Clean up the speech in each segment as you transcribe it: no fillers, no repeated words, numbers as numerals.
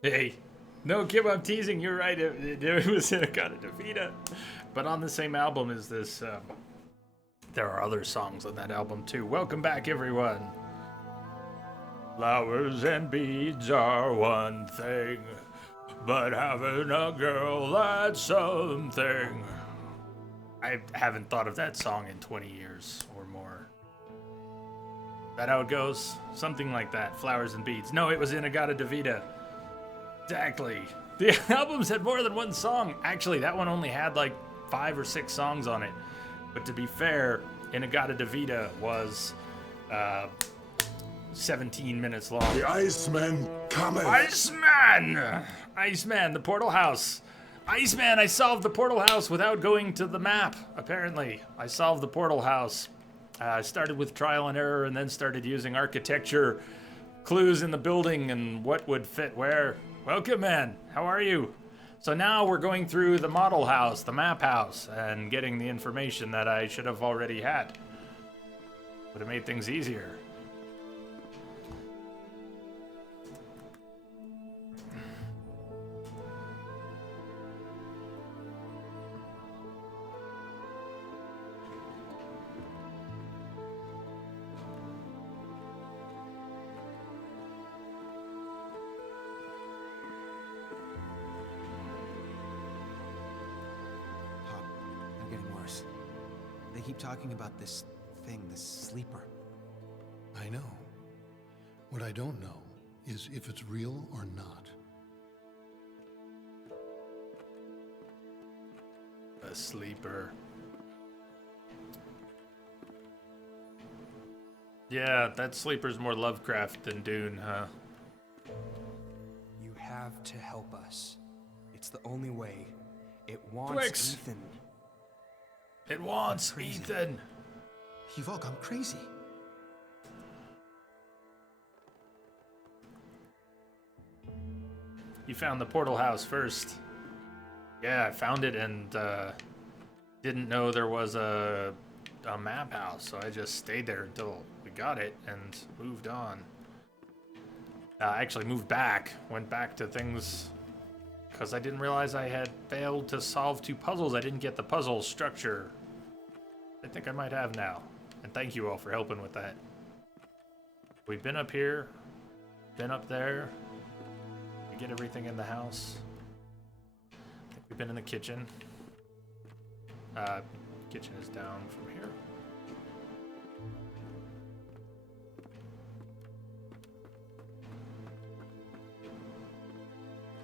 Hey, no, Kim, I'm teasing. You're right. It was Inagata Davida. But on the same album as this, there are other songs on that album too. Welcome back, everyone. Flowers and beads are one thing, but having a girl, that's something. I haven't thought of that song in 20 years or more. Is that how it goes? Something like that. Flowers and beads. No, it was Inagata Davida. Exactly. The albums had more than one song. Actually, that one only had like 5 or 6 songs on it. But to be fair, Inagata Davida was 17 minutes long. The Iceman cometh. Iceman! Iceman, the portal house. Iceman, I solved the portal house without going to the map, apparently. I solved the portal house. I started with trial and error and then started using architecture clues in the building and what would fit where. Welcome, man. How are you? So now we're going through the model house, the map house, and getting the information that I should have already had. Would have made things easier. They keep talking about this thing, this sleeper. I know. What I don't know is if it's real or not. A sleeper. Yeah, that sleeper's more Lovecraft than Dune, huh? You have to help us. It's the only way. It wants Twix. Ethan. It wants Crazy. Ethan. You've all gone crazy. You found the portal house first. Yeah, I found it and didn't know there was a map house, so I just stayed there until we got it and moved on. Actually moved back, went back to things because I didn't realize I had failed to solve 2 puzzles. I didn't get the puzzle structure. I think I might have now. And thank you all for helping with that. We've been up here, been up there. We get everything in the house. I think we've been in the kitchen. Kitchen is down from here.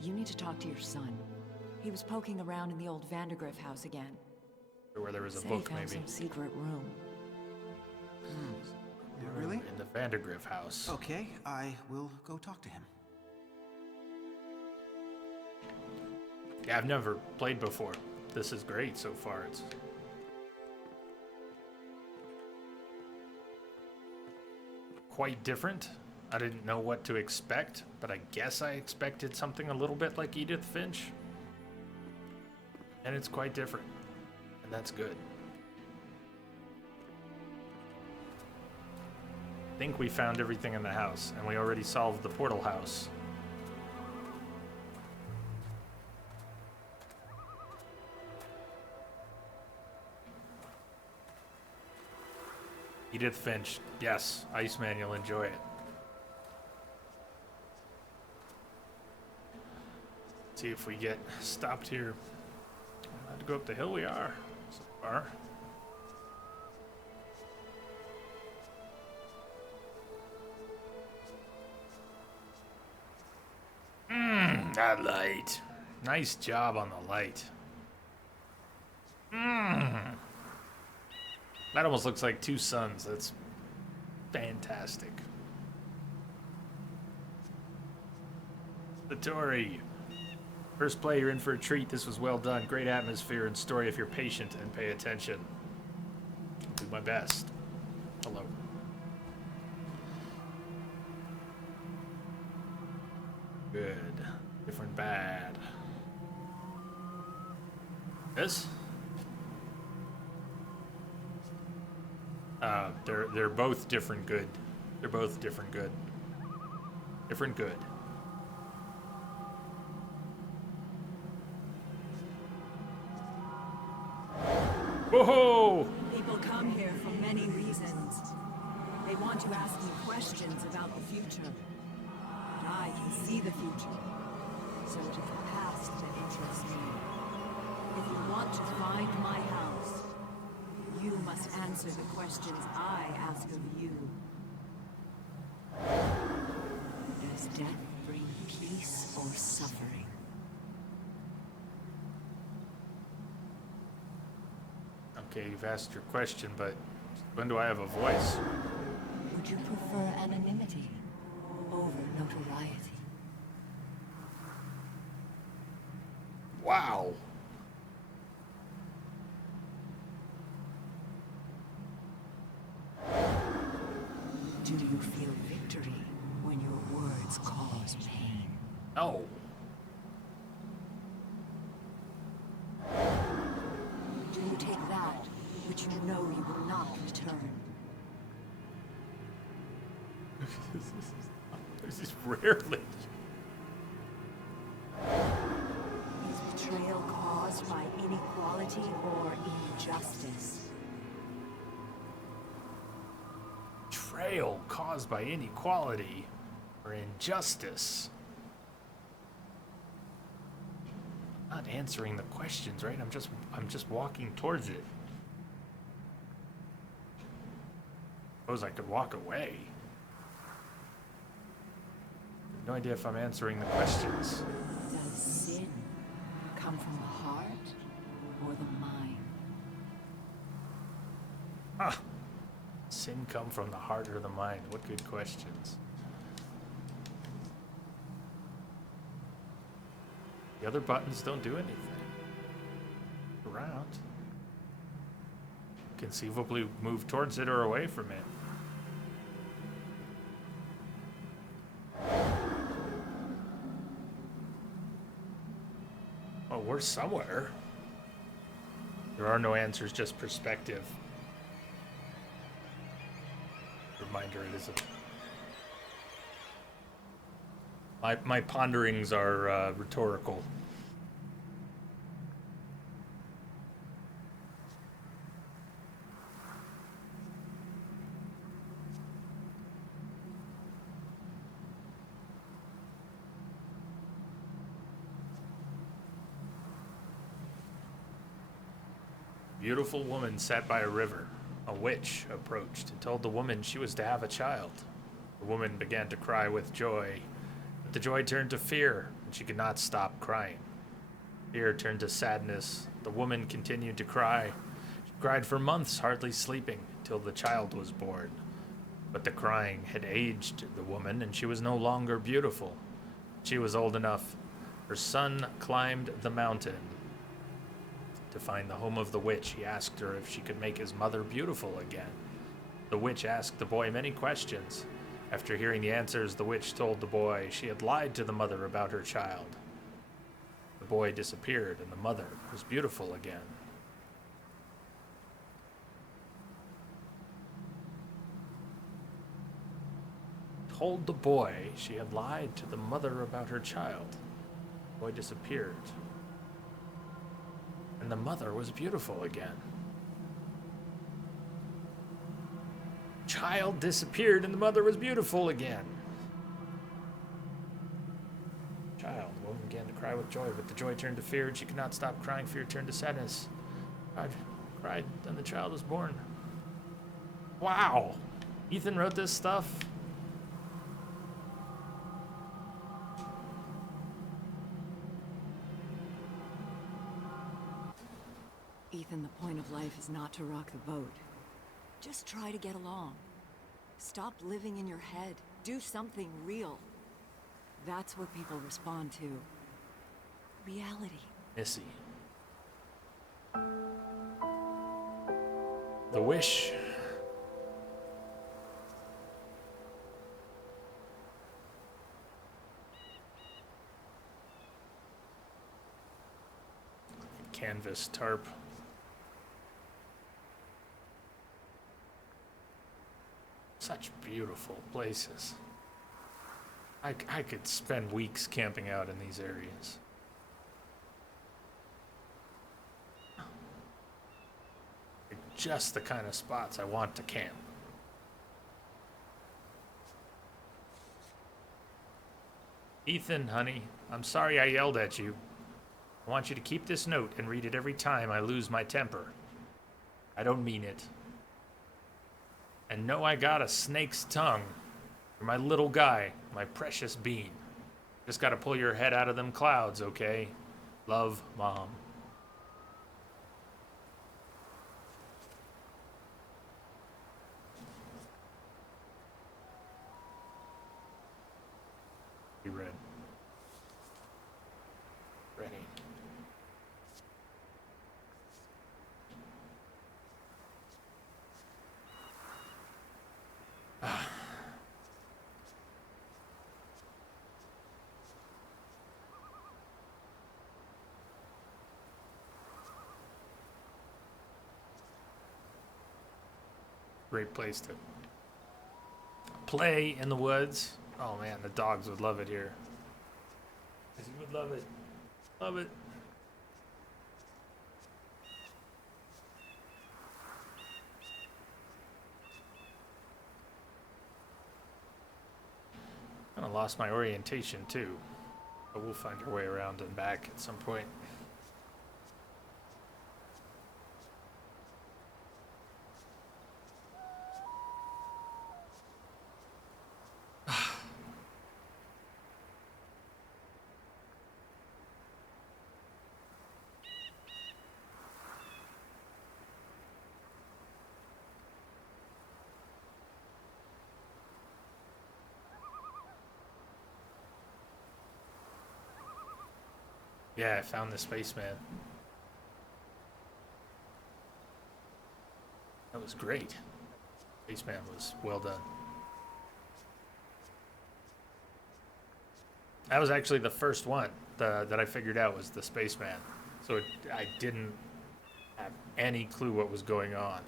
You need to talk to your son. He was poking around in the old Vandergriff house again. Where there was a Said book, he found maybe. some secret room. Really? In the Vandergriff house. Okay, I will go talk to him. Yeah, I've never played before. This is great so far. It's quite different. I didn't know what to expect, but I guess I expected something a little bit like Edith Finch. And it's quite different. And that's good. I think we found everything in the house, and we already solved the portal house. Edith Finch. Yes, Iceman, you'll enjoy it. See if we get stopped here. We'll have to go up the hill we are so far. That light. Nice job on the light. That almost looks like 2 suns. That's fantastic. The Tory. First play, you're in for a treat. This was well done. Great atmosphere and story if you're patient and pay attention. I'll do my best. Hello. Good. Different bad. This? They're both different good. They're both different good. Different good. Whoa! People come here for many reasons. They want to ask me questions about the future. But I can see the future. So it is the past that interests me. If you want to find my house, you must answer the questions I ask of you. Does death bring peace or suffering? Okay, you've asked your question, but when do I have a voice? Would you prefer anonymity over notoriety? Wow. Do you feel victory when your words cause pain? No. Do you take that which you know you will not return? This is rarely. Is betrayal caused by inequality or injustice? Betrayal caused by inequality or injustice. I'm not answering the questions, right? I'm just walking towards it. Suppose I could walk away. No idea if I'm answering the questions. Does sin come from the heart or the mind? Ah, sin come from the heart or the mind? What good questions. The other buttons don't do anything. Around. Conceivably move towards it or away from it. Oh, we're somewhere. There are no answers, just perspective. Reminder, it isn't. My ponderings are rhetorical. Beautiful woman sat by a river. A witch approached and told the woman she was to have a child. The woman began to cry with joy, but the joy turned to fear, and she could not stop crying. Fear turned to sadness. The woman continued to cry. She cried for months, hardly sleeping, till the child was born. But the crying had aged the woman, and she was no longer beautiful. She was old enough. Her son climbed the mountain. To find the home of the witch, he asked her if she could make his mother beautiful again. The witch asked the boy many questions. After hearing the answers, the witch told the boy she had lied to the mother about her child. The boy disappeared, and the mother was beautiful again. Told the boy she had lied to the mother about her child. The boy disappeared. And the mother was beautiful again. Child disappeared and the mother was beautiful again. Child, the woman began to cry with joy, but the joy turned to fear, and she could not stop crying. Fear turned to sadness. God cried, and the child was born. Wow. Ethan wrote this stuff. Ethan, the point of life is not to rock the boat. Just try to get along. Stop living in your head. Do something real. That's what people respond to. Reality. Missy. The wish. Canvas tarp. Such beautiful places. I could spend weeks camping out in these areas. just the kind of spots I want to camp. Ethan, honey, I'm sorry I yelled at you. I want you to keep this note and read it every time I lose my temper. I don't mean it. And know I got a snake's tongue. You're my little guy, my precious bean. Just gotta pull your head out of them clouds, okay? Love, Mom. Be read. Ready. Great place to play in the woods. Oh man, the dogs would love it here. You would love it. Love it. Kind of lost my orientation too, but we'll find our way around and back at some point. Yeah, I found the spaceman. That was great. Spaceman was well done. That was actually the first one that I figured out was the spaceman. So I didn't have any clue what was going on.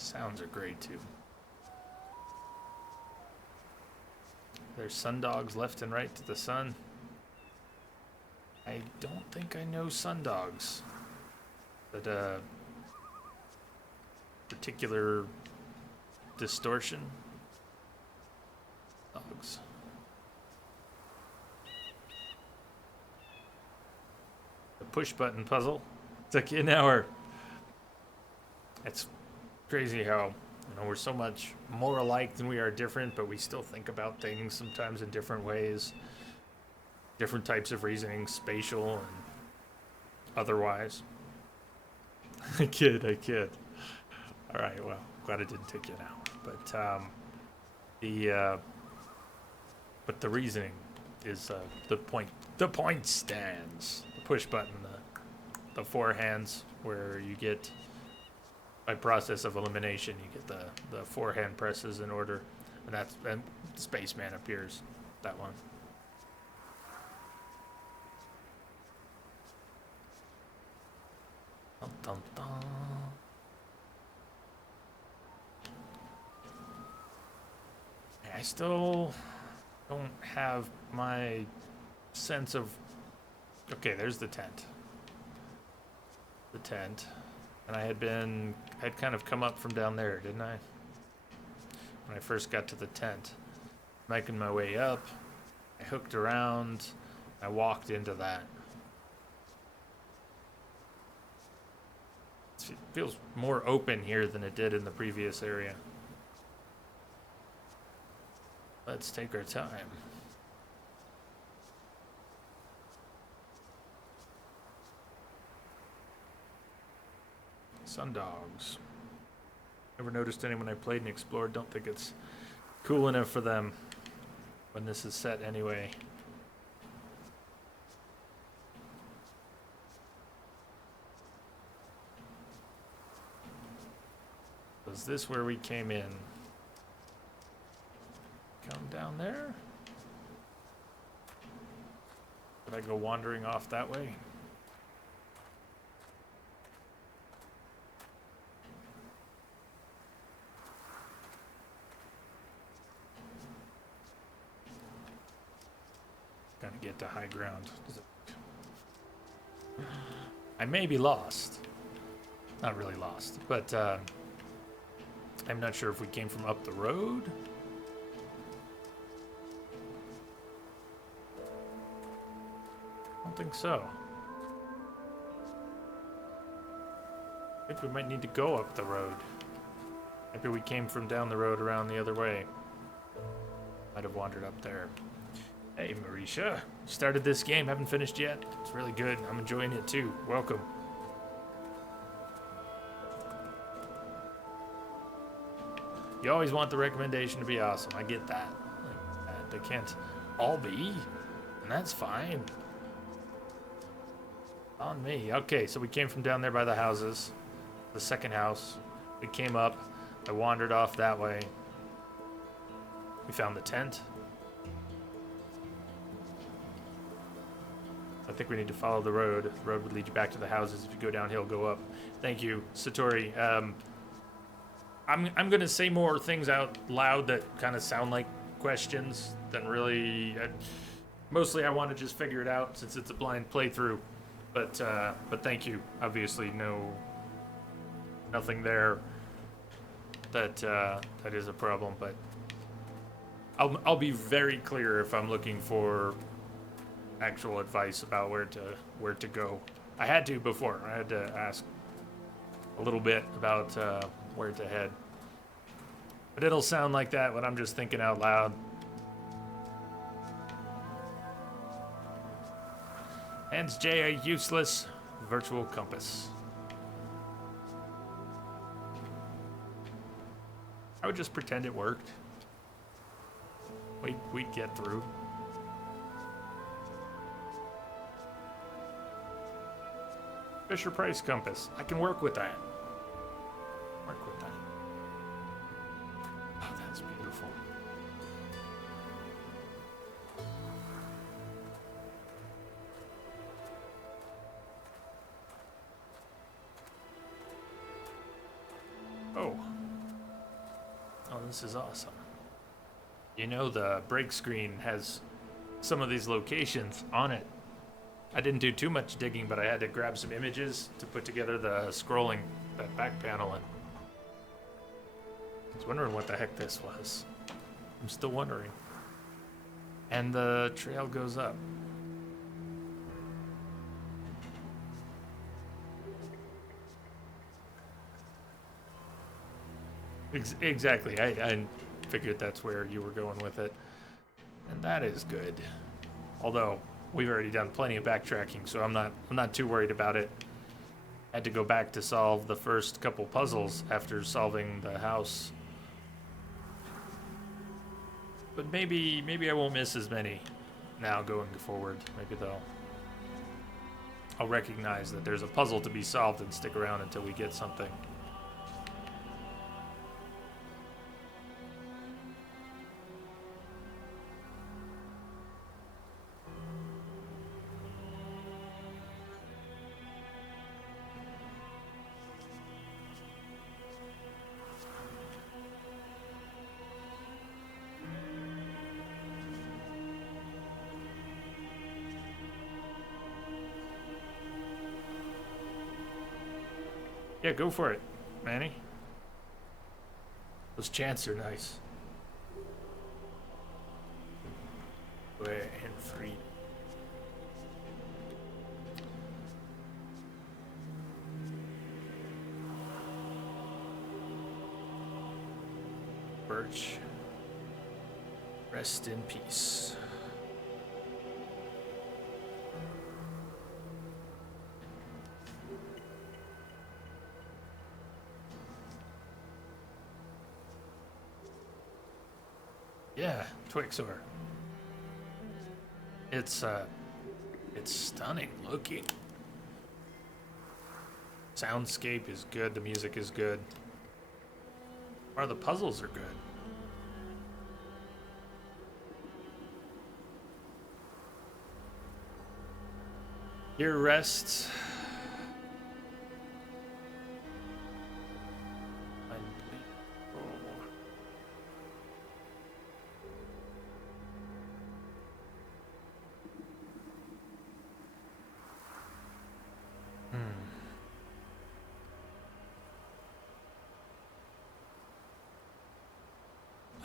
Sounds are great too. There's sundogs left and right to the sun. I don't think I know sundogs, but particular distortion dogs. The push button puzzle took you an hour. It's crazy how, we're so much more alike than we are different, but we still think about things sometimes in different ways. Different types of reasoning, spatial and otherwise. I kid. All right, well, glad it didn't take you an hour. But the reasoning is the point stands. The push button, the four hands where you get, by process of elimination, you get the four-hand presses in order, and Spaceman appears, that one. Dun, dun, dun. I still don't have my sense of... Okay, there's the tent. And I'd kind of come up from down there, didn't I? When I first got to the tent. Making my way up, I hooked around, I walked into that. It feels more open here than it did in the previous area. Let's take our time. Sundogs. Never noticed anyone I played and explored. Don't think it's cool enough for them when this is set anyway. Was this where we came in? Come down there? Did I go wandering off that way? to get to high ground. I may be lost. Not really lost, but I'm not sure if we came from up the road. I don't think so. I think we might need to go up the road. Maybe we came from down the road around the other way. Might have wandered up there. Hey, Marisha. Started this game, haven't finished yet. It's really good. I'm enjoying it too. Welcome. You always want the recommendation to be awesome. I get that. They can't all be, and that's fine. On me. Okay, so we came from down there by the houses. The second house. We came up. I wandered off that way. We found the tent. I think we need to follow the road. The road would lead you back to the houses. If you go downhill, go up. Thank you, Satori. I'm going to say more things out loud that kind of sound like questions than really... mostly I want to just figure it out since it's a blind playthrough. But thank you. Obviously, nothing there that is a problem. But I'll be very clear if I'm looking for actual advice about where to go. I had to before. I had to ask a little bit about where to head. But it'll sound like that when I'm just thinking out loud. Hands J, a useless virtual compass. I would just pretend it worked. We'd get through. Fisher Price compass. I can work with that. Work with that. Oh, that's beautiful. Oh. Oh, this is awesome. You know, the break screen has some of these locations on it. I didn't do too much digging, but I had to grab some images to put together the scrolling, that back panel in. I was wondering what the heck this was. I'm still wondering. And the trail goes up. Exactly. I figured that's where you were going with it. And that is good. Although we've already done plenty of backtracking, so I'm not too worried about it. Had to go back to solve the first couple puzzles after solving the house. But maybe I won't miss as many now going forward. Maybe I'll recognize that there's a puzzle to be solved and stick around until we get something. Yeah, go for it, Manny. Those chants are nice. We're in freedom. Birch, rest in peace. Yeah, Twixor. It's stunning looking. Soundscape is good, the music is good. Or the puzzles are good. Here rests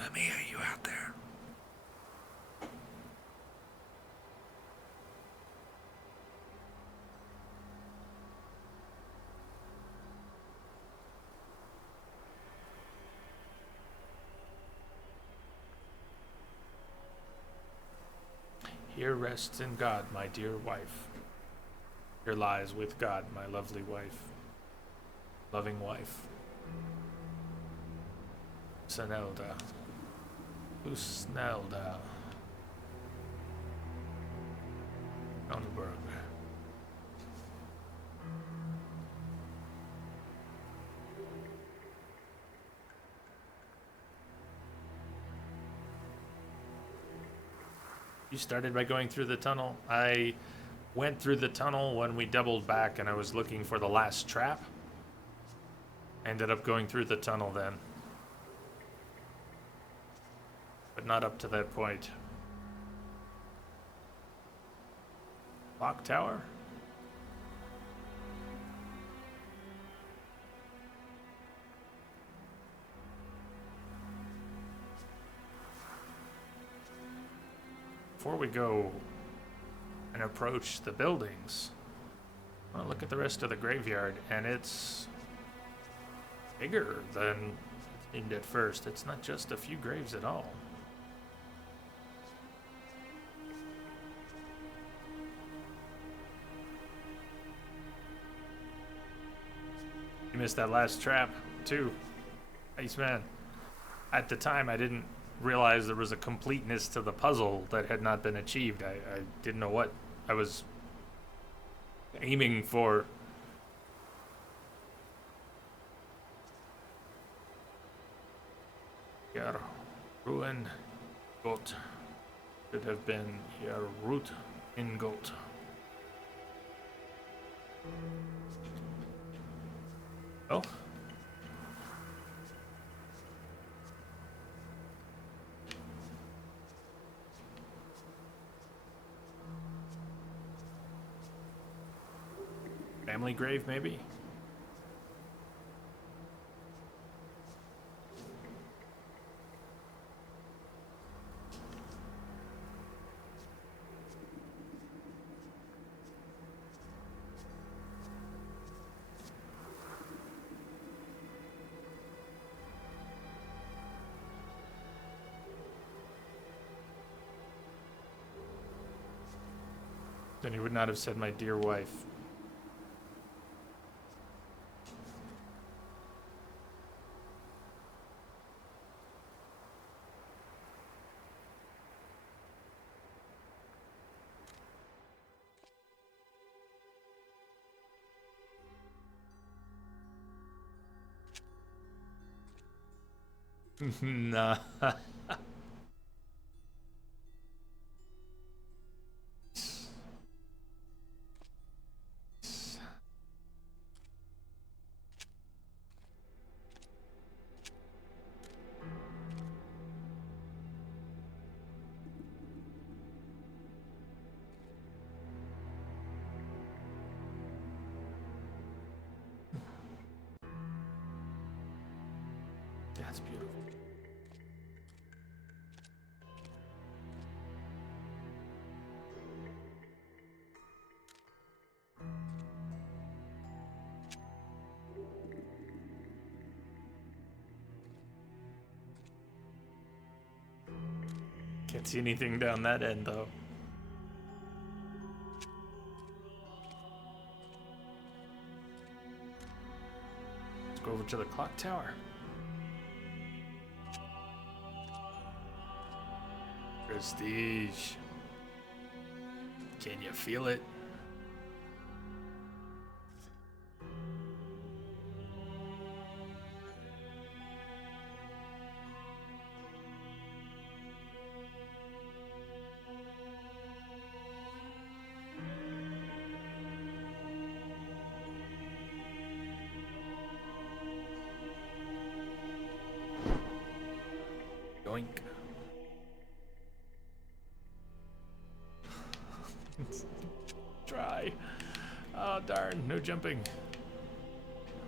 Let me hear you out there. Here rests in God, my dear wife. Here lies with God, my lovely wife. Loving wife. Snelda. Usnelda. Kronenberg. You started by going through the tunnel. I went through the tunnel when we doubled back and I was looking for the last trap. Ended up going through the tunnel then. But not up to that point. Clock tower? Before we go and approach the buildings, I want to look at the rest of the graveyard, and it's bigger than it seemed at first. It's not just a few graves at all. You missed that last trap, too. Nice man. At the time, I didn't realize there was a completeness to the puzzle that had not been achieved. I didn't know what I was aiming for. Hier ruin goat. Should have been here root in goat. Oh. Family grave, maybe? Then he would not have said my dear wife. Nah. That's beautiful. Can't see anything down that end, though. Let's go over to the clock tower. Prestige. Can you feel it? Yoink. Try. Oh, darn. No jumping.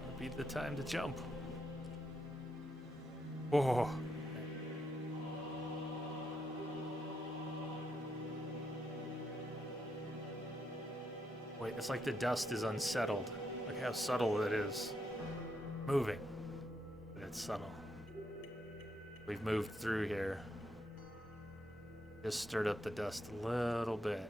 Would be the time to jump. Oh. Wait, it's like the dust is unsettled. Look how subtle it is. Moving. But it's subtle. We've moved through here. Just stirred up the dust a little bit.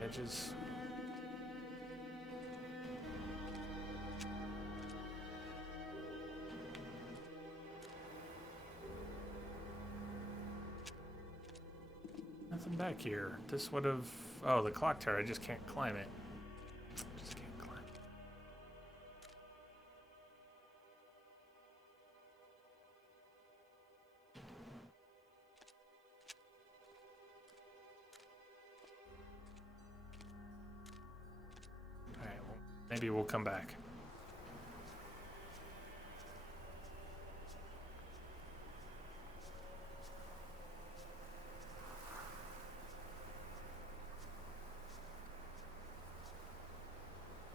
Edges. Nothing back here. This would have... Oh, the clock tower. I just can't climb it. Just can't climb it. Alright, well, maybe we'll come back.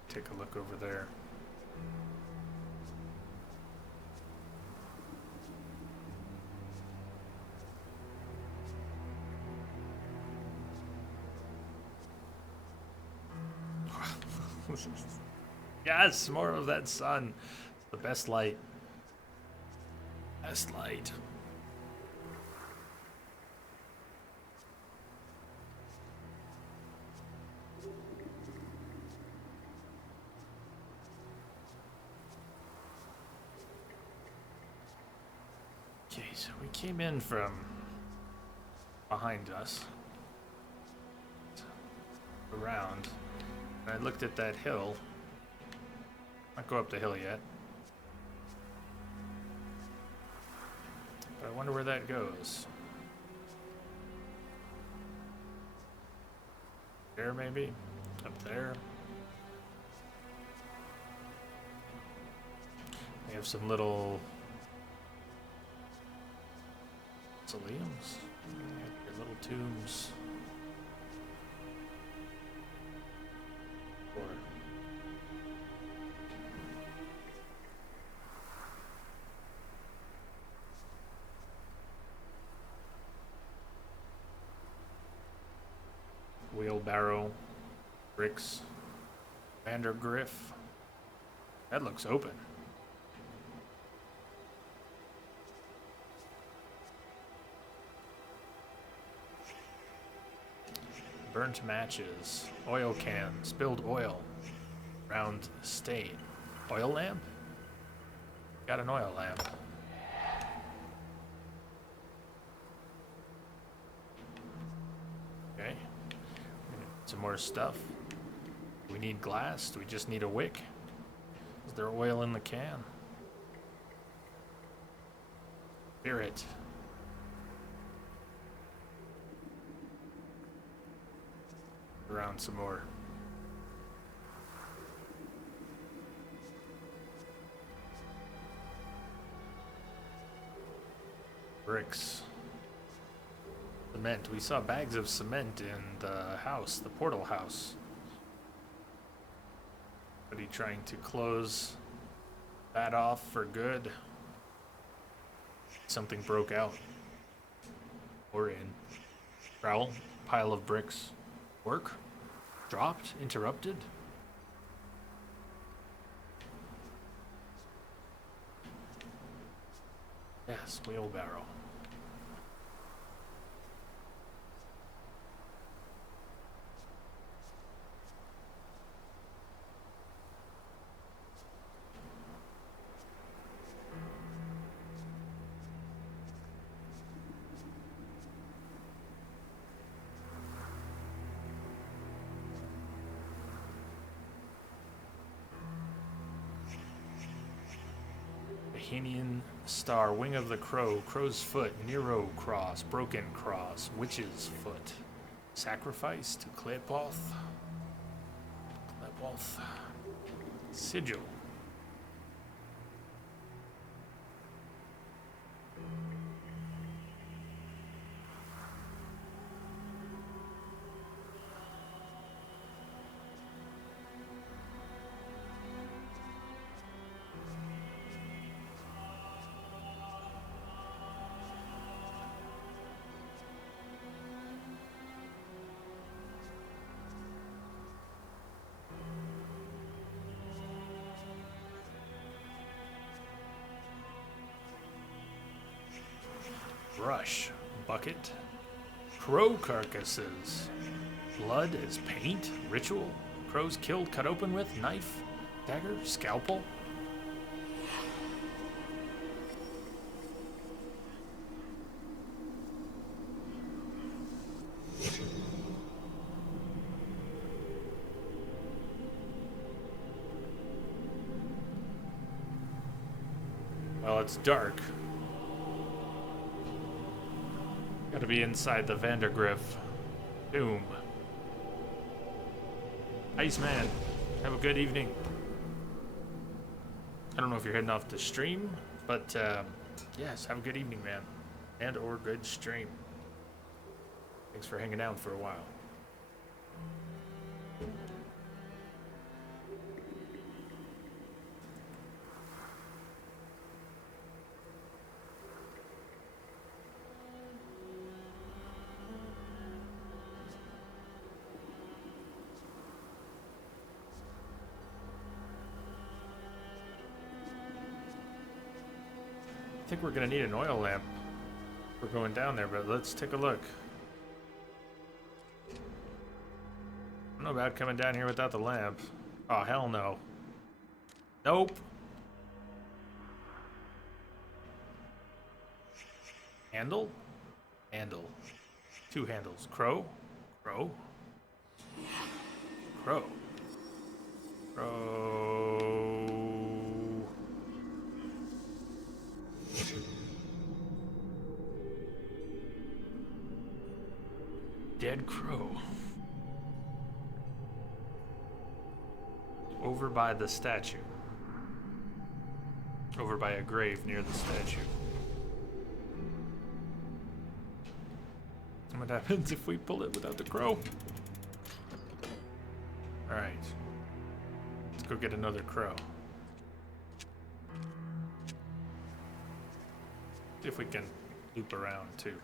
Take a look over there. Yes, more of that sun. The best light. Best light. Okay, so we came in from behind us, around, and I looked at that hill. Not go up the hill yet, but I wonder where that goes. There, maybe? Up there? We have some little mausoleums, little tombs. Or wheelbarrow, bricks, Vandergriff. That looks open. Burnt matches, oil can, spilled oil, round stain. Oil lamp? Got an oil lamp. Okay. Some more stuff. We need glass. Do we just need a wick? Is there oil in the can? Spirit. Around some more. Bricks. Cement. We saw bags of cement in the house, the portal house. Are you trying to close that off for good? Something broke out. Or in. Trowel. Pile of bricks. Work? Dropped? Interrupted? Yes, wheelbarrow. Bohemian star, wing of the crow, crow's foot, Nero cross, broken cross, witch's foot, sacrifice to Klepoth, sigil. brush. Bucket. Crow carcasses. Blood as paint. Ritual. Crows killed, cut open with. Knife. Dagger. Scalpel. Well, it's dark. Gotta be inside the Vandergriff tomb. Iceman, have a good evening. I don't know if you're heading off to stream, but yes, have a good evening, man. And or good stream. Thanks for hanging out for a while. I think we're gonna need an oil lamp. We're going down there, but let's take a look. I don't know about coming down here without the lamp. Oh, hell no. Nope. Handle? Handle. Two handles. Crow? Crow? Crow. Crow. Dead crow. Over by the statue. Over by a grave near the statue. What happens if we pull it without the crow? Alright. Let's go get another crow. See if we can loop around too.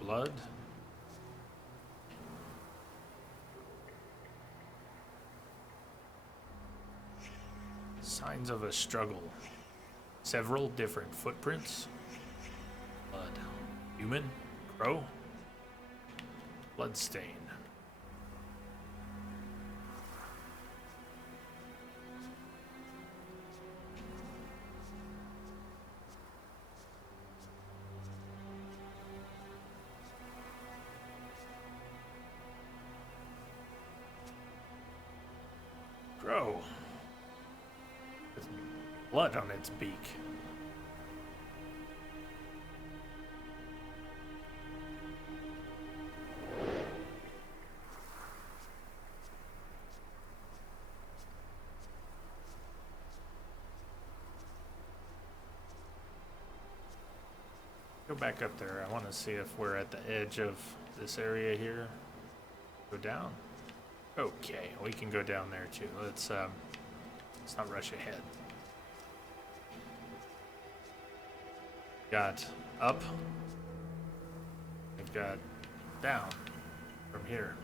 Blood. Signs of a struggle. Several different footprints. Blood. Human. Crow. Bloodstain. Crow. With blood on its beak. Go back up there. I want to see if we're at the edge of this area here. Go down. Okay, we can go down there too. Let's not rush ahead. Got up. We've got down from here.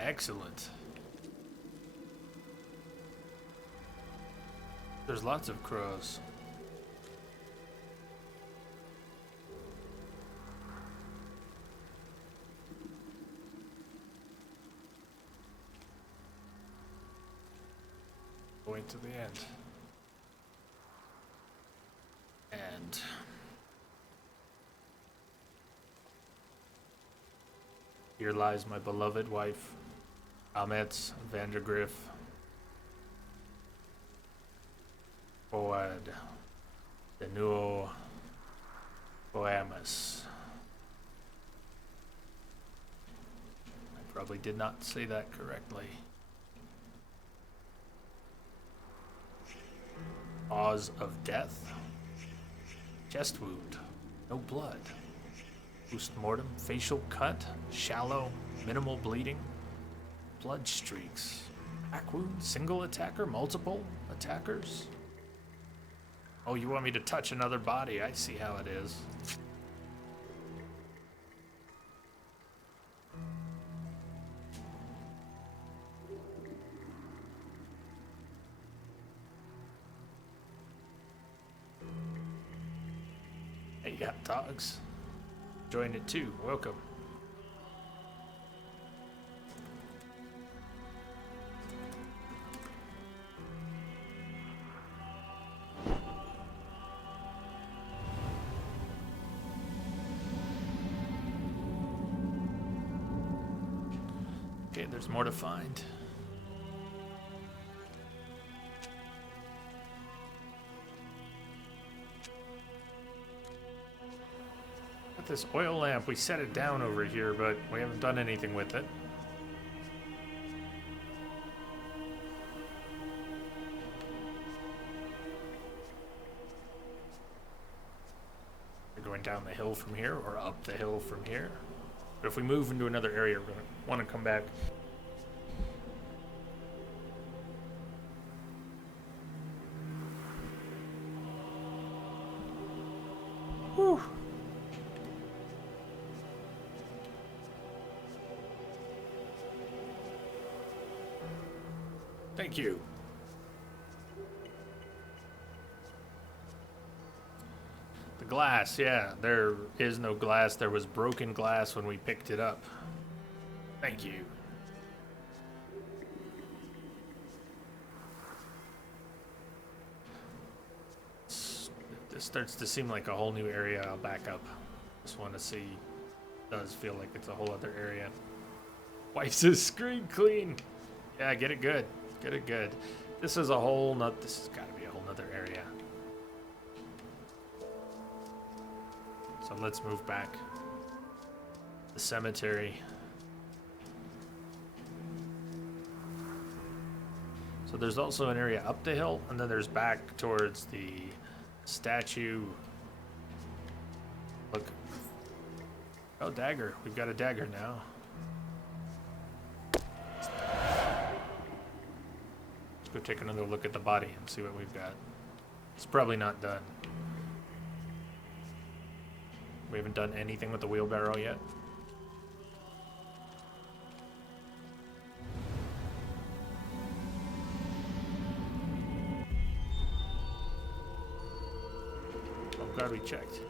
Excellent. There's lots of crows. Going to the end. And here lies my beloved wife, Amet's Vandergriff. Forward the nuo poemus. I probably did not say that correctly. Cause of death. Chest wound. No blood. Post-mortem. Facial cut. Shallow. Minimal bleeding. Blood streaks. Back wound. Single attacker. Multiple attackers. Oh, you want me to touch another body? I see how it is. Hey, yeah, dogs. Joined it too. Welcome. Okay, there's more to find. With this oil lamp, we set it down over here, but we haven't done anything with it. We're going down the hill from here, or up the hill from here. But if we move into another area, we're going to want to come back. Whew. Thank you. The glass, yeah, there is no glass. There was broken glass when we picked it up. Thank you. If this starts to seem like a whole new area, I'll back up. Just want to see. It does feel like it's a whole other area. Wipes his screen clean. Yeah, get it good. Get it good. This is a whole nut. This has got to be a whole nother area. So let's move back. The cemetery. So there's also an area up the hill, and then there's back towards the statue. Look. Oh, dagger. We've got a dagger now. Let's go take another look at the body and see what we've got. It's probably not done. We haven't done anything with the wheelbarrow yet. I'm glad we checked.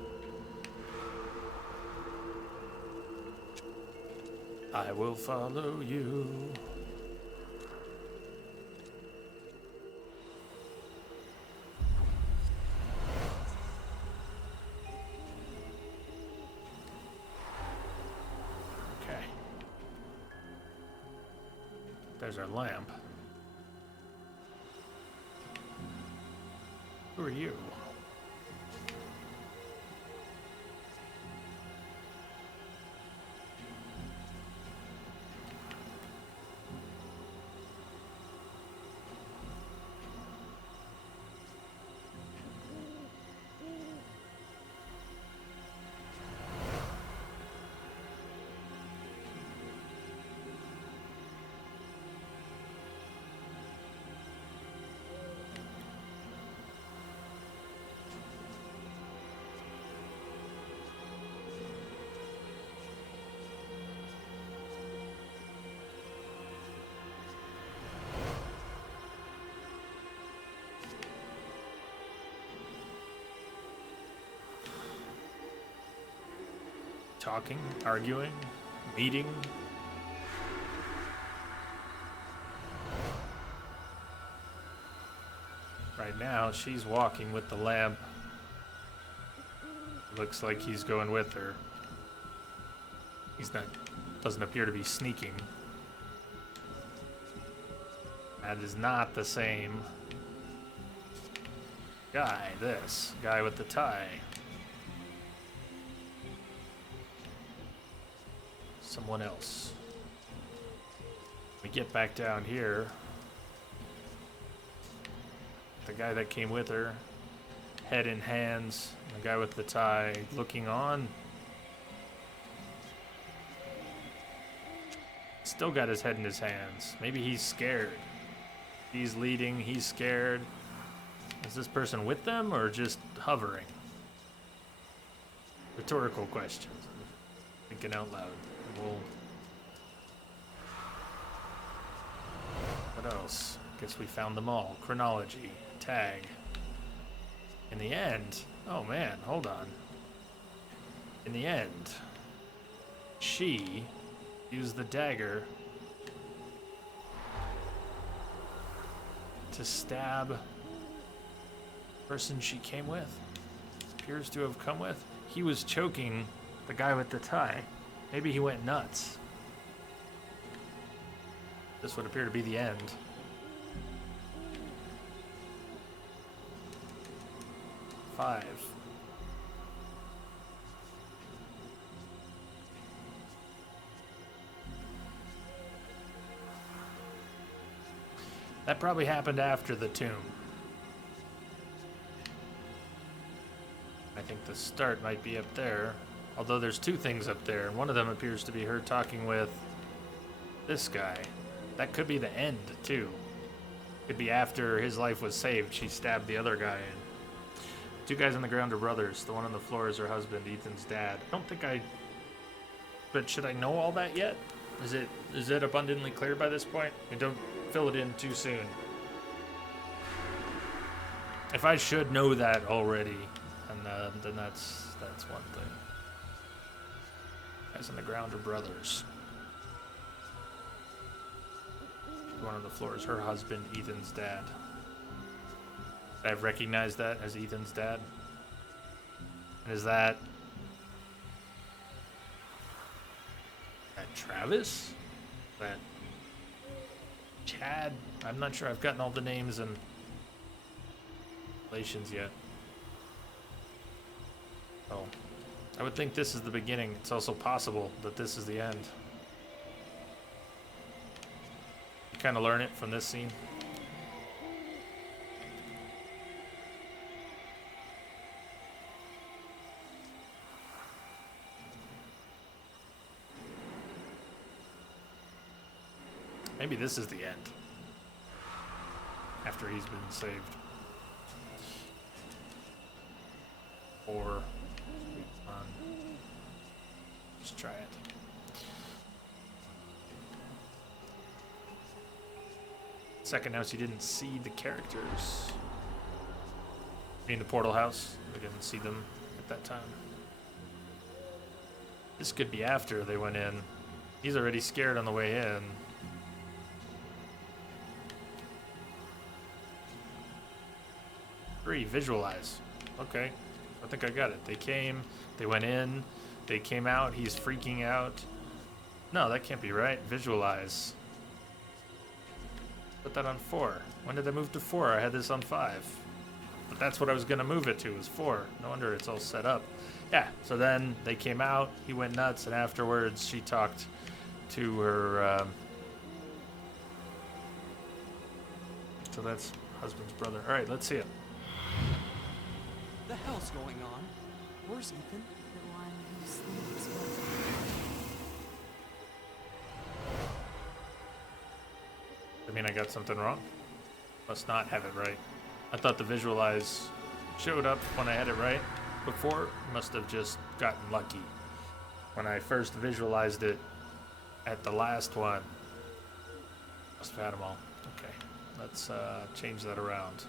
I will follow you. There's our lamp. Who are you? Talking, arguing, meeting. Right now, she's walking with the lamp. Looks like he's going with her. He's not, doesn't appear to be sneaking. That is not the same guy, this guy with the tie. Someone else. We get back down here. the guy that came with her, head in hands, the guy with the tie looking on. Still got his head in his hands. Maybe he's scared. He's leading, he's scared. Is this person with them or just hovering? Rhetorical questions. Thinking out loud. What else? Guess we found them all. Chronology. Tag. In the end. Oh man, hold on. In the end, she used the dagger to stab the person she came with. Appears to have come with. He was choking the guy with the tie. Maybe he went nuts. This would appear to be the end. Five. That probably happened after the tomb. I think the start might be up there. Although there's two things up there, and one of them appears to be her talking with this guy. That could be the end, too. Could be after his life was saved, she stabbed the other guy in. Two guys on the ground are brothers. The one on the floor is her husband, Ethan's dad. I don't think I... But should I know all that yet? Is it abundantly clear by this point? We don't fill it in too soon. If I should know that already, then that's one thing. Guys on the ground are brothers. One on the floor is her husband, Ethan's dad. I've recognized that as Ethan's dad. And is that Travis? That Chad? I'm not sure. I've gotten all the names and relations yet. Oh, I would think this is the beginning. It's also possible that this is the end. You kind of learn it from this scene. Maybe this is the end. After he's been saved. Or... let's try it. Second house, you didn't see the characters. In the portal house, we didn't see them at that time. This could be after they went in. He's already scared on the way in. Three, visualize. Okay, I think I got it. They came, they went in, they came out, he's freaking out. No, that can't be right. Visualize. Put that on 4. When did I move to 4? I had this on 5. But that's what I was going to move it to, was 4. No wonder it's all set up. Yeah, so then they came out, he went nuts, and afterwards she talked to her... so that's husband's brother. All right, let's see it. The hell's going on? Where's Ethan? The one who sleeps with I mean, I got something wrong. Must not have it right. I thought the visualize showed up when I had it right before. Must have just gotten lucky. When I first visualized it at the last one, must have had them all. Okay, let's change that around.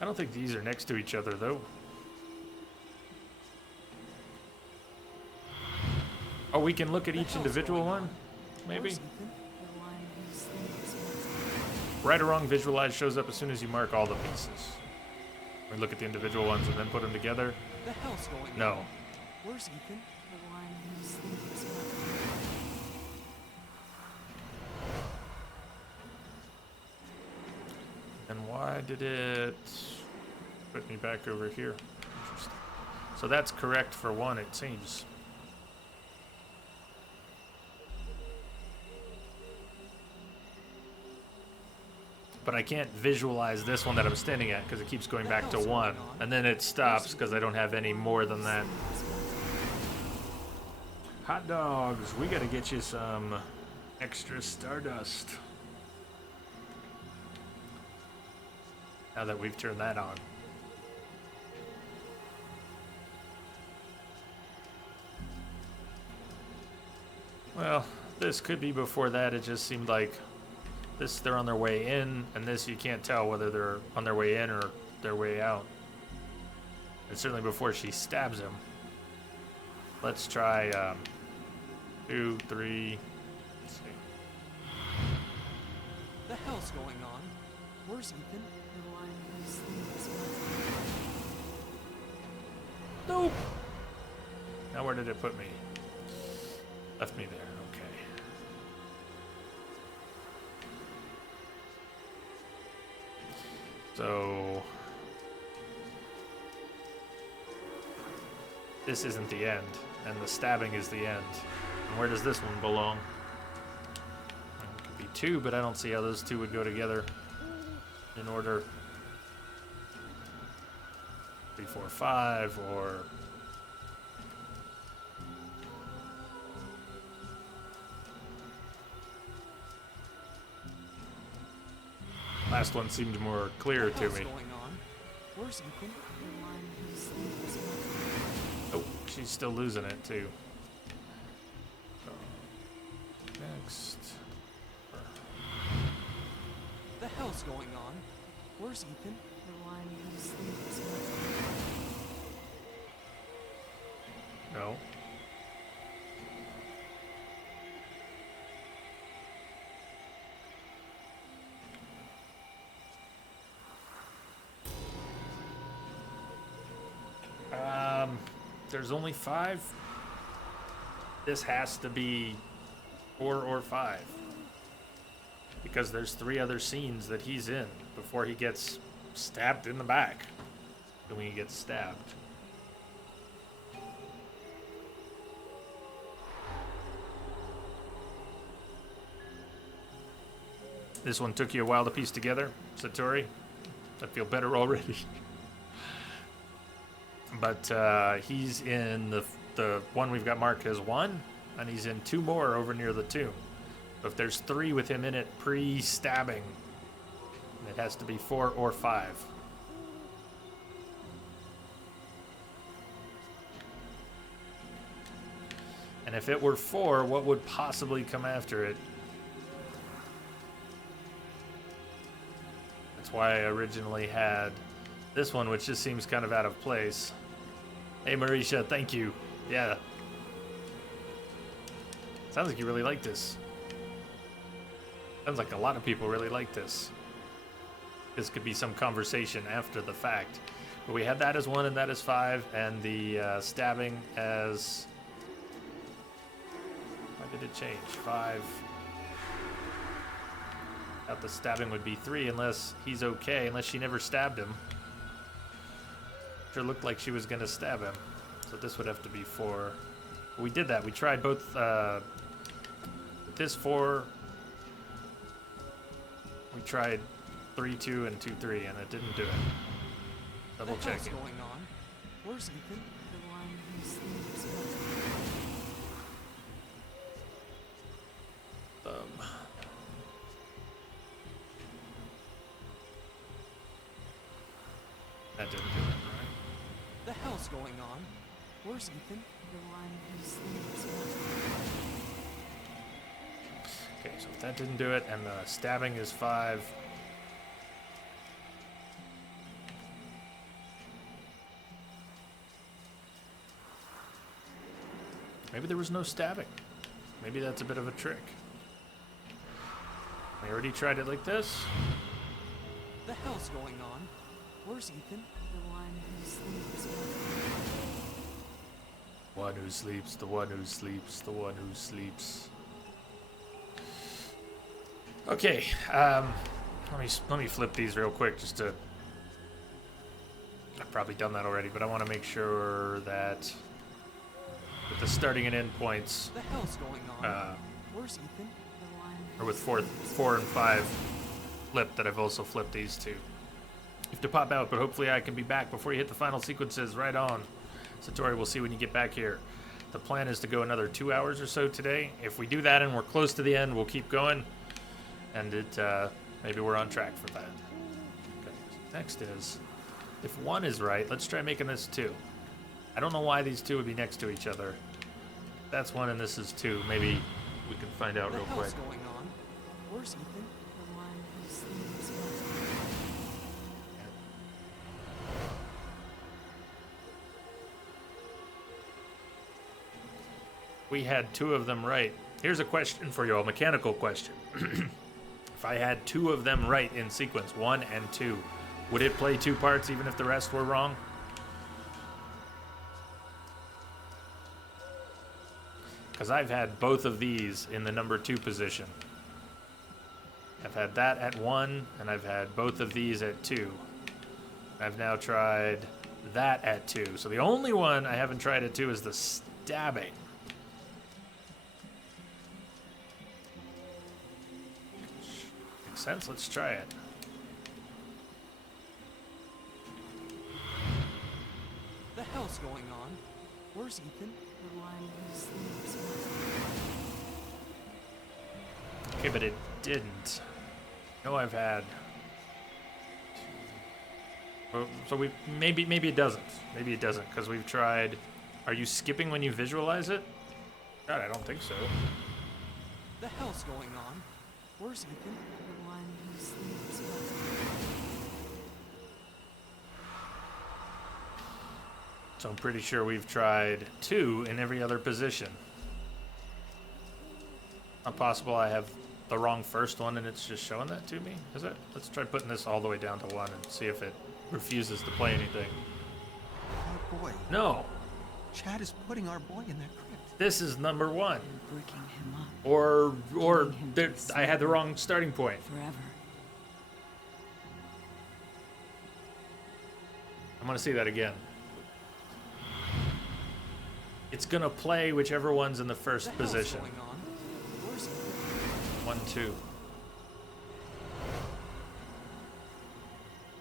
I don't think these are next to each other, though. Oh, we can look at each individual one? Maybe? the one who sleeps with Right or wrong, visualize shows up as soon as you mark all the pieces. We look at the individual ones and then put them together. The hell's going No. on? Where's Ethan? the one who sleeps with And why did it put me back over here? Interesting. So that's correct for one, it seems. But I can't visualize this one that I'm standing at because it keeps going back to 1. And then it stops because I don't have any more than that. Hot dogs, we gotta get you some extra Stardust. Now that we've turned that on. Well, this could be before that. It just seemed like this, they're on their way in, and this you can't tell whether they're on their way in or their way out. And certainly before she stabs him. Let's try 2, 3. Let's see. The hell's going on? Where's Ethan? The one who sleeps with Nope. Now where did it put me? Left me there. Okay. So this isn't the end, and the stabbing is the end. And where does this one belong? Well, it could be 2, but I don't see how those 2 would go together in order. 3, 4, 5, or last one seemed more clear to me. Going on? Where's Ethan? the one who sleeps with Oh, she's still losing it too. Next. The hell's going on? Where's Ethan? the one who sleeps with No. There's only 5. This has to be 4 or 5. Because there's 3 other scenes that he's in before he gets stabbed in the back. And when he gets stabbed. This one took you a while to piece together, Satori. I feel better already. But he's in the one we've got marked as 1, and he's in 2 more over near the tomb. If there's 3 with him in it pre-stabbing, it has to be 4 or 5. And if it were 4, what would possibly come after it? That's why I originally had this one, which just seems kind of out of place. Hey, Marisha, thank you. Yeah. Sounds like you really like this. Sounds like a lot of people really like this. This could be some conversation after the fact. But we had that as 1 and that as 5, and the stabbing as... Why did it change? 5. Thought the stabbing would be 3 unless he's okay, unless she never stabbed him. Sure looked like she was gonna stab him. So this would have to be 4. We did that. We tried both this 4. We tried 3, 2, and 2, 3, and it didn't do it. Double The hell's checking. going on? Where's Ethan? the one who sleeps with That didn't do it, right? The hell's going on? Where's Ethan? the one who sleeps with Okay, so if that didn't do it, and the stabbing is 5. Maybe there was no stabbing. Maybe that's a bit of a trick. We already tried it like this. The hell's going on? Where's Ethan? the one who sleeps with One who sleeps, the one who sleeps, the one who sleeps. Okay, Let me flip these real quick just to. I've probably done that already, but I want to make sure that with the starting and end points, The hell's going on? Where's Ethan? The one or with 4 and 5 flipped, that I've also flipped these two. You have to pop out, but hopefully I can be back before you hit the final sequences. Right on. Satori, we'll see when you get back here. The plan is to go another 2 hours or so today. If we do that and we're close to the end, we'll keep going. And maybe we're on track for that. Okay. Next is, if 1 is right, let's try making this 2. I don't know why these two would be next to each other. That's 1 and this is 2. Maybe we can find out The real hell's quick. going on? Where's Ethan? The one who sleeps with. We had 2 of them right. Here's a question for you, a mechanical question. If I had 2 of them right in sequence, 1 and 2, would it play 2 parts even if the rest were wrong? Because I've had both of these in the number 2 position. I've had that at 1, and I've had both of these at 2. I've now tried that at 2. So the only one I haven't tried at 2 is the stabbing. Makes sense, let's try it. The hell's going on? Where's Ethan? The one who sleeps with. Okay, but it didn't. No, I've had. Well, so we maybe it doesn't. Maybe it doesn't because we've tried. Are you skipping when you visualize it? God, I don't think so. The hell's going on? Where's Ethan? The one who sleeps with. So I'm pretty sure we've tried 2 in every other position. Not possible I have the wrong first one and it's just showing that to me, is it? Let's try putting this all the way down to 1 and see if it refuses to play anything. Our boy. No, Chad is putting our boy in that crypt. this is number 1. You're breaking him up Or Giving him there, to I had the wrong starting point. forever. I'm gonna see that again. It's gonna play whichever one's in the The first hell's position. going on? Where's Ethan? 1, 2.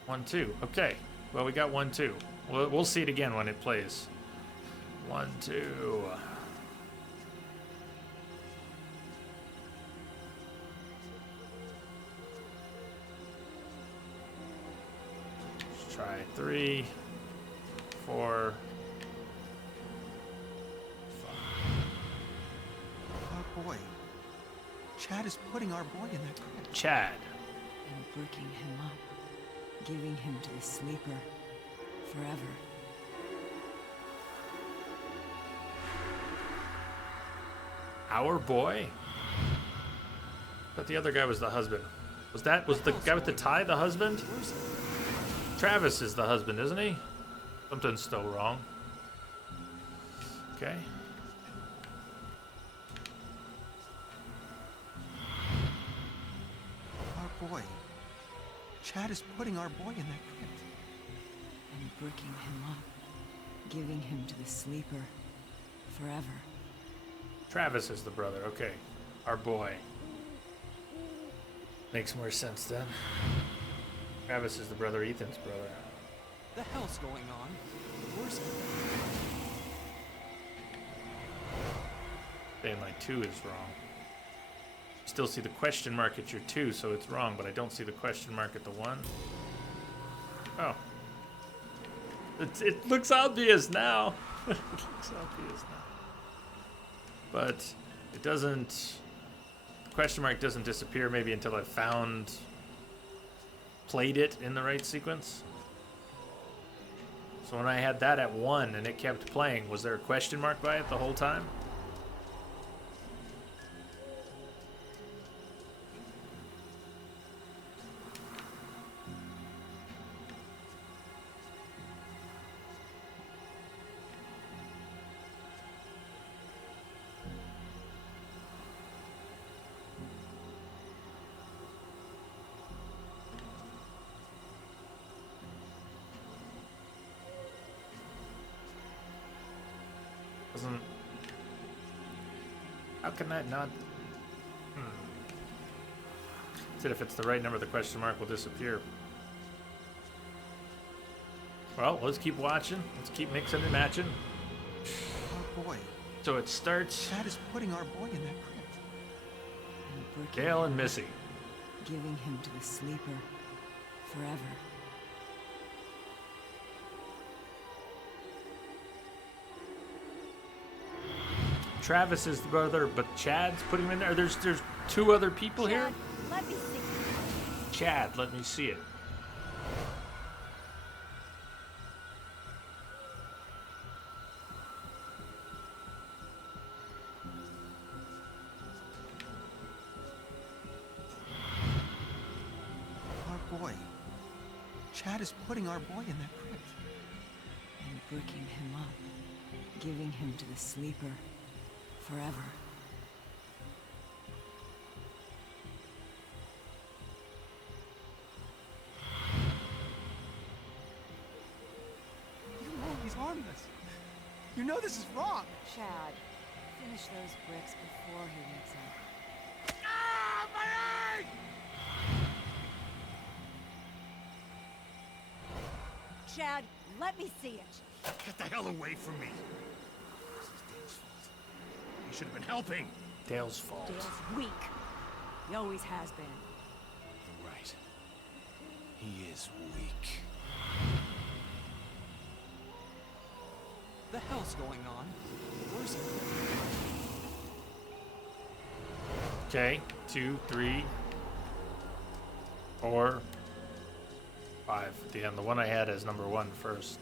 1, 2. Okay. Well, we got 1, 2. We'll see it again when it plays. 1, 2. Let's try 3, 4, 5. Our boy. Chad is putting our boy in that crypt. Chad. And breaking him up. Giving him to the sleeper. Forever. Our boy? But the other guy was the husband. Was the guy with the tie the husband? Where's Ethan? Travis is the husband, isn't he? Something's still wrong. Okay. Our boy. Chad is putting our boy in that crypt. And breaking him up. Giving him to the sleeper. Forever. Travis is the brother. Okay. Our boy. Makes more sense then. Travis is the brother, Ethan's brother. The hell's going on? Where's Ethan? Saying like 2 is wrong. Still see the question mark at your 2, so it's wrong, but I don't see the question mark at the 1. Oh. It looks obvious now. It looks obvious now. But it doesn't. The question mark doesn't disappear maybe until I played it in the right sequence. So when I had that at 1 and it kept playing, was there a question mark by it the whole time? Doesn't. How can that not? Said if it's the right number, the question mark will disappear. Well, let's keep watching. Let's keep mixing and matching. Our boy. So it starts Chad is putting our boy in that crypt. And bricking Dale him and up, Missy. giving him to the sleeper forever. Travis is the brother, but Chad's putting him in there. There's two other people here. Chad, let me see. Chad, let me see it. Our boy. Chad is putting our boy in that crypt. And bricking him up, giving him to the sleeper forever. You know he's harming us. You know this is wrong. Chad, finish those bricks before he wakes up. Chad, let me see it. Get the hell away from me. This is Dale's fault. He should have been helping. Dale's fault. Dale's weak. He always has been. You're right. He is weak. The hell's going on? Where's he? Okay, 2, 3, 4, 5. At the end, the one I had as number 1 first.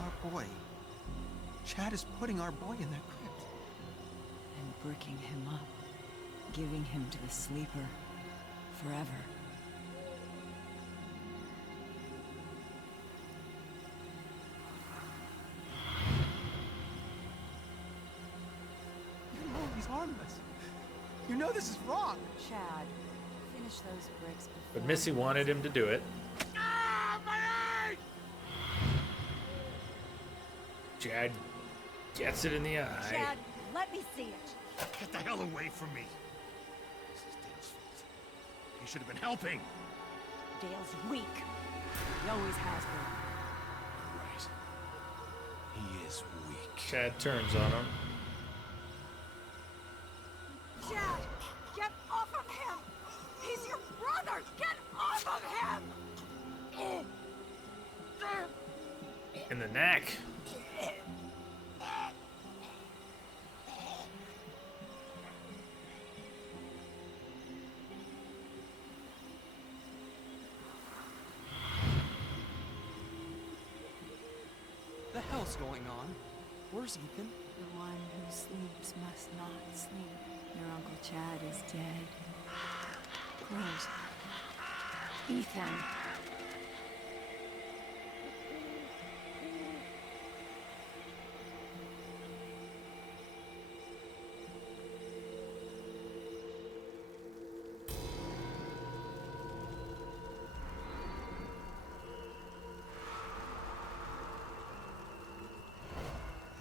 Our boy. Chad is putting our boy in that crypt. And bricking him up, giving him to the sleeper forever. You know he's harming us. You know this is wrong. Chad, finish those bricks before. But Missy wanted him to do it. Chad gets it in the eye. Chad, let me see it. Get the hell away from me. This is Dale's fault. He should have been helping. Dale's weak. He always has been. You're right. He is weak. Chad turns on him. Chad, get off of him. He's your brother. Get off of him. In the neck. The hell's going on? Where's Ethan? The one who sleeps must not sleep. Your Uncle Chad is dead. Rose. Ethan.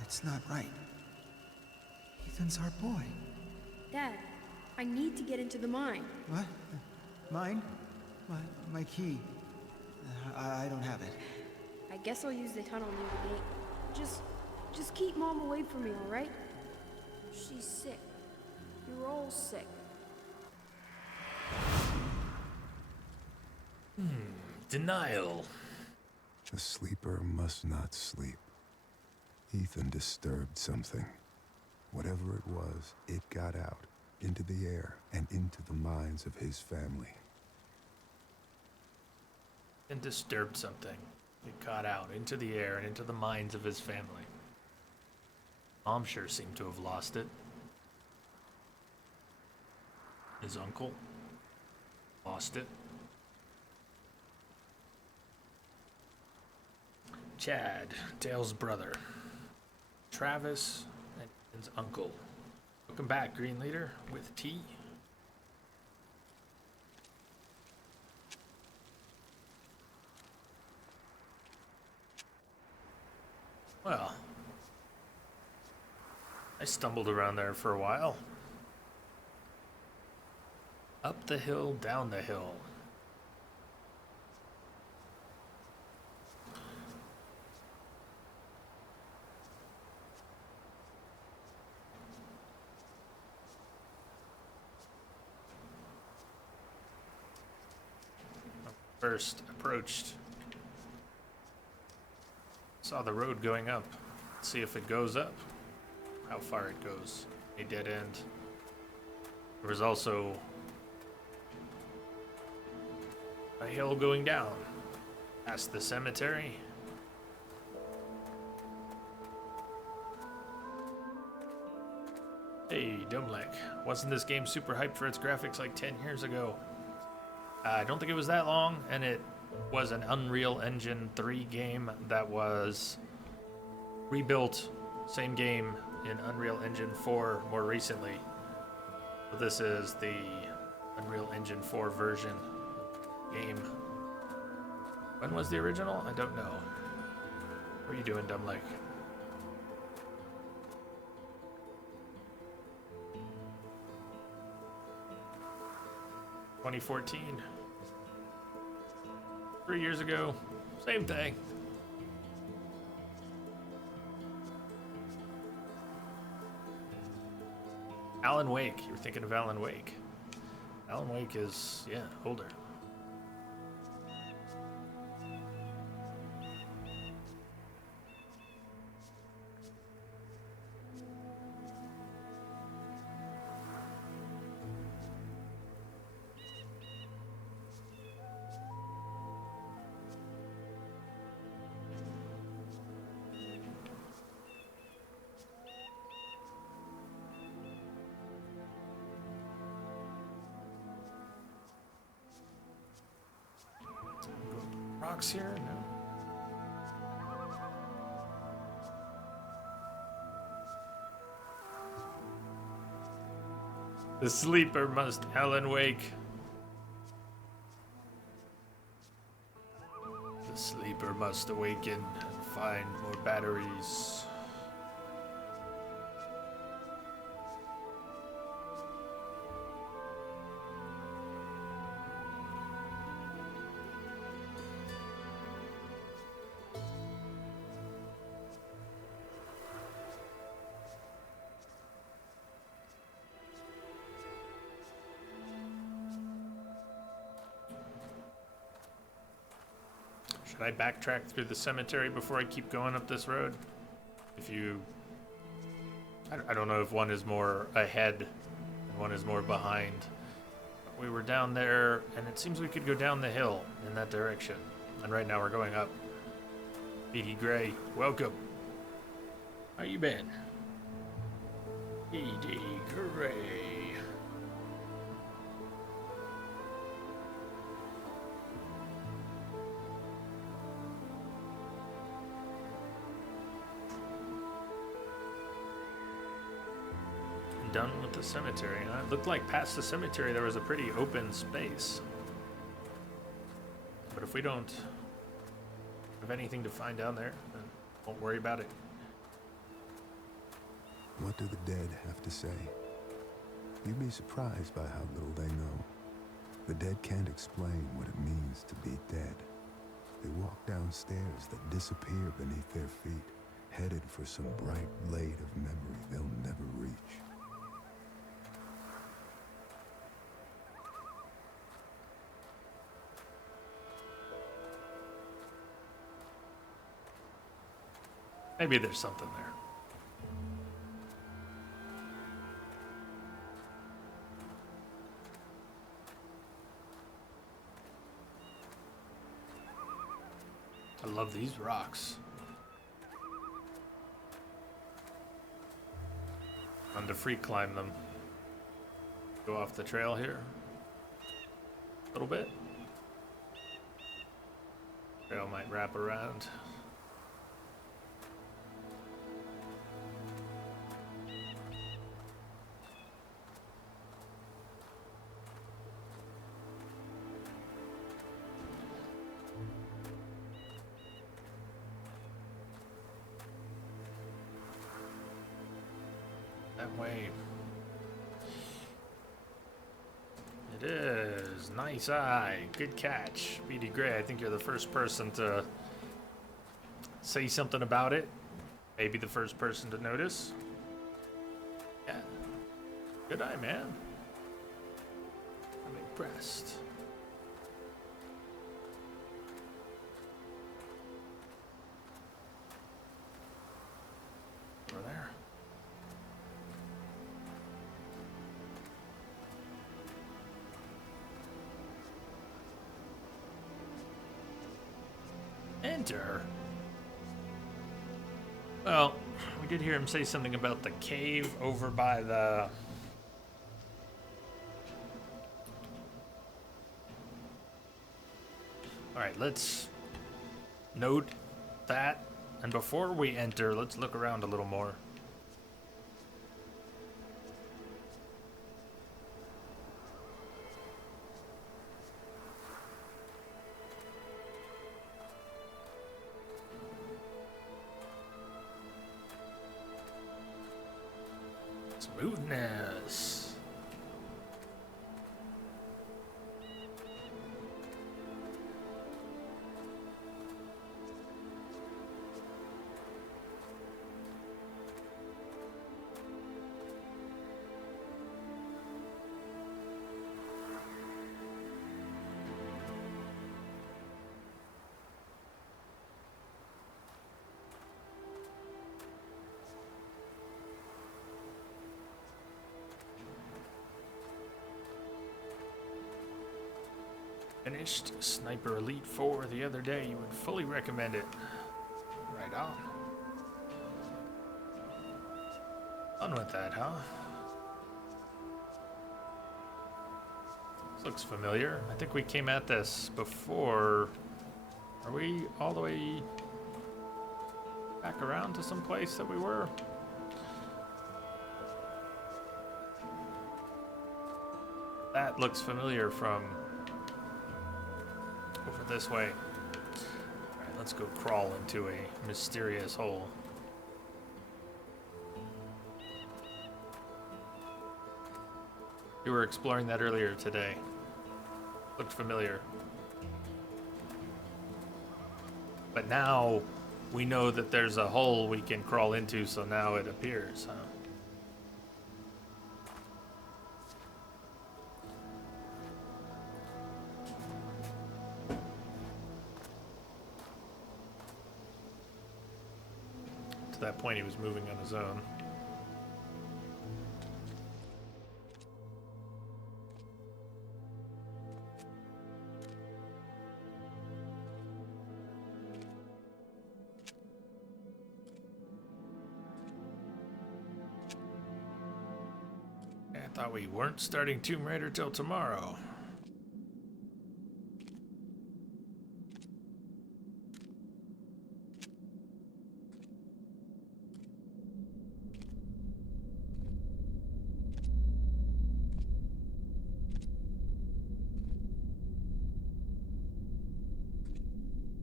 It's not right. Ethan's our boy. Dad, I need to get into the mine. What? Mine? My key. I don't have it. I guess I'll use the tunnel near the gate. Just keep Mom away from me, all right? She's sick. You're all sick. Denial. The sleeper must not sleep. Ethan disturbed something. Whatever it was, it got out, into the air, and into the minds of his family. And disturbed something. It got out into the air and into the minds of his family. Mom sure seemed to have lost it. His uncle lost it. Chad, Dale's brother. Travis and his uncle Welcome back, Green Leader, with tea. Well, I stumbled around there for a while. Up the hill, down the hill. First approached, saw the road going up. Let's see if it goes up, how far it goes. A dead end. There was also a hill going down past the cemetery. Hey, Dumlek. Wasn't this game super hyped for its graphics like 10 years ago? I don't think it was that long, and it was an Unreal Engine 3 game that was rebuilt, same game, in Unreal Engine 4 more recently. So this is the Unreal Engine 4 version game. When was the original? I don't know. What are you doing, Dumlake? $2014. 3 years ago. Same thing. Alan Wake. You were thinking of Alan Wake. Alan Wake is, yeah, older. Rocks here? No. The sleeper must Alan wake. The sleeper must awaken and find more batteries. Should I backtrack through the cemetery before I keep going up this road? If you... I don't know if one is more ahead and one is more behind. We were down there, and it seems we could go down the hill in that direction. And right now we're going up. Petey Gray, welcome. How you been? Petey Gray. Done with the cemetery. It looked like past the cemetery there was a pretty open space. But if we don't have anything to find down there, then won't worry about it. What do the dead have to say? You'd be surprised by how little they know. The dead can't explain what it means to be dead. They walk down stairs that disappear beneath their feet, headed for some bright blade of memory they'll never reach. Maybe there's something there. I love these rocks. Fun to free climb them. Go off the trail here. A little bit. Trail might wrap around. That way. It is. Nice eye. Good catch. Beady Gray, I think you're the first person to say something about it. Maybe the first person to notice. Yeah. Good eye, man. I'm impressed. Over there. Enter. Well, we did hear him say something about the cave over by the... Alright, let's note that. And before we enter, let's look around a little more. Smoothness. Finished Sniper Elite 4 the other day. You would fully recommend it. Right on. Fun with that, huh? This looks familiar. I think we came at this before. Are we all the way back around to some place that we were? That looks familiar from over this way. Alright, let's go crawl into a mysterious hole. You were exploring that earlier today. Looked familiar. But now we know that there's a hole we can crawl into, so now it appears, huh? To that point, he was moving on his own. I thought we weren't starting Tomb Raider till tomorrow.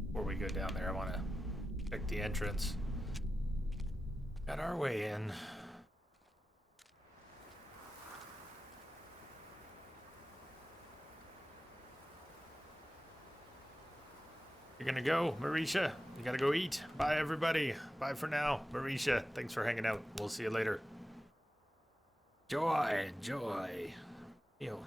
Before we go down there, I want to check the entrance. Got our way in. You're gonna go, Marisha? You gotta go eat. Bye, everybody. Bye for now. Marisha, thanks for hanging out. We'll see you later. Joy, joy. Ew.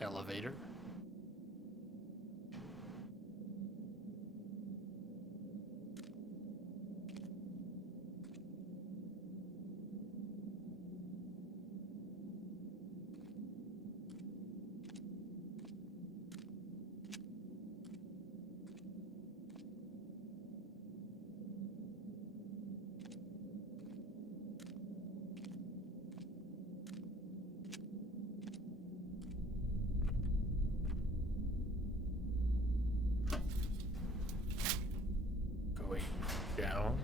elevator. Going down.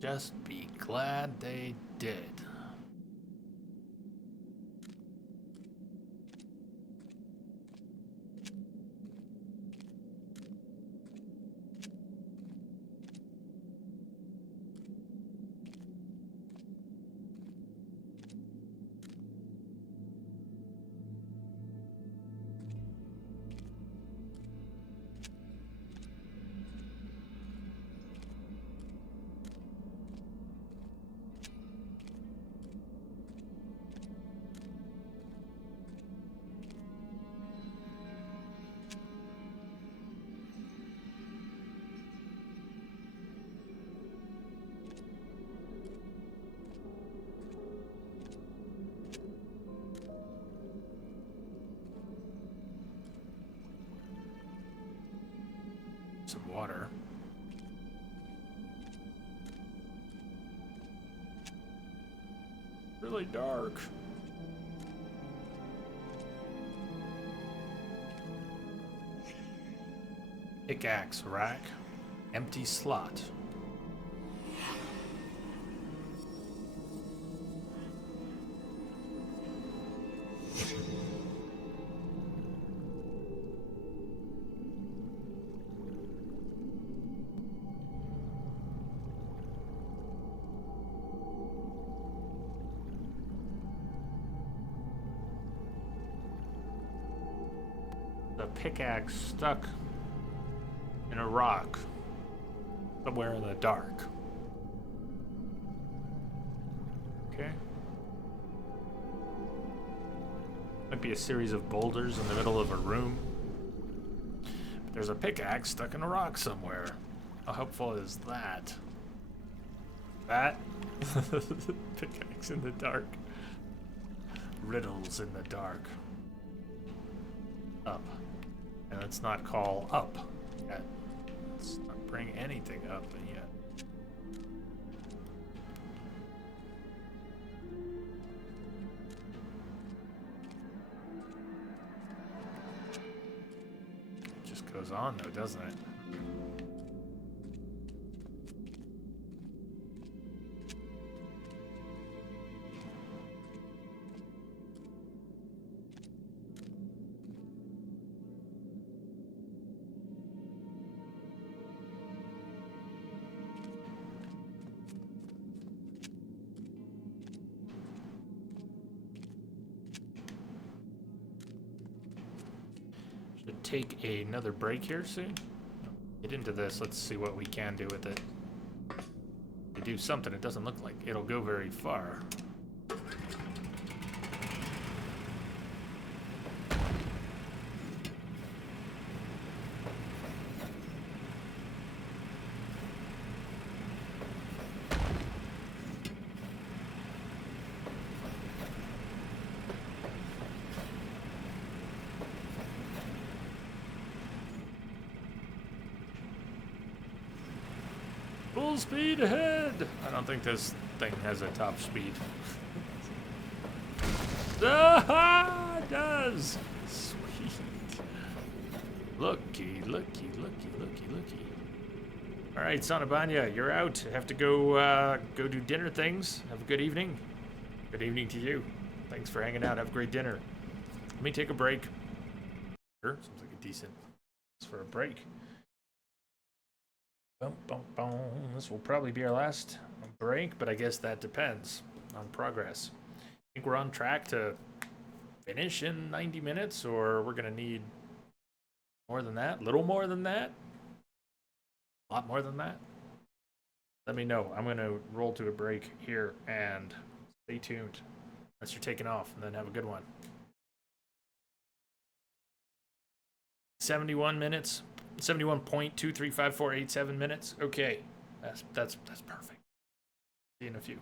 Just be glad they did. Some water. Really dark. Pickaxe rack. Empty slot. The pickaxe stuck in a rock somewhere in the dark. Okay. Might be a series of boulders in the middle of a room. But there's a pickaxe stuck in a rock somewhere. How helpful is that? That? Pickaxe in the dark. Riddles in the dark. Up. And let's not call up yet. Let's not bring anything up yet. It just goes on though, doesn't it? Take another break here soon. Get into this. Let's see what we can do with it. To do something, it doesn't look like it'll go very far. Full speed ahead! I don't think this thing has a top speed. Ah, it does! Sweet. Looky, looky, looky, looky, looky. Alright, Sanabanya, you're out. Have to go go do dinner things. Have a good evening. Good evening to you. Thanks for hanging out. Have a great dinner. Let me take a break. Sure, seems like a decent for a break. This will probably be our last break, but I guess that depends on progress. I think we're on track to finish in 90 minutes, or we're going to need more than that, a little more than that, a lot more than that. Let me know. I'm going to roll to a break here, and stay tuned. Unless you're taking off, and then have a good one. 71 minutes. 71.235487 minutes. Okay, that's perfect. See you in a few.